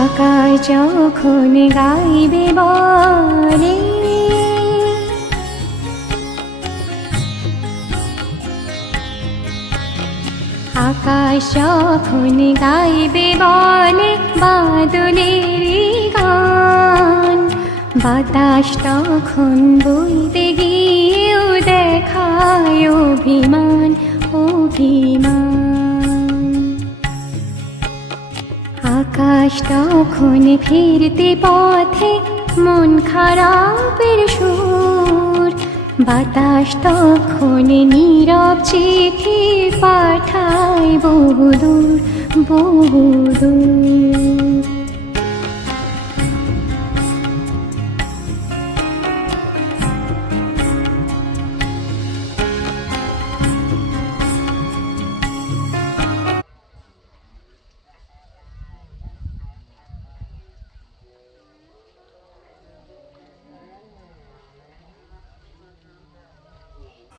আকাশ যখন গাইবে বলে, আকাশ যখন গাইবে বলে বাদলের গান, বাতাস তখন বইতে গিয়েও দেখায় অভিমান, অভিমান। আকাশ তখন ফিরতে পথে মন খারাপের সুর, বাতাস তখন নীরব চিঠি পাঠায় বহুদূর, বহুদূর।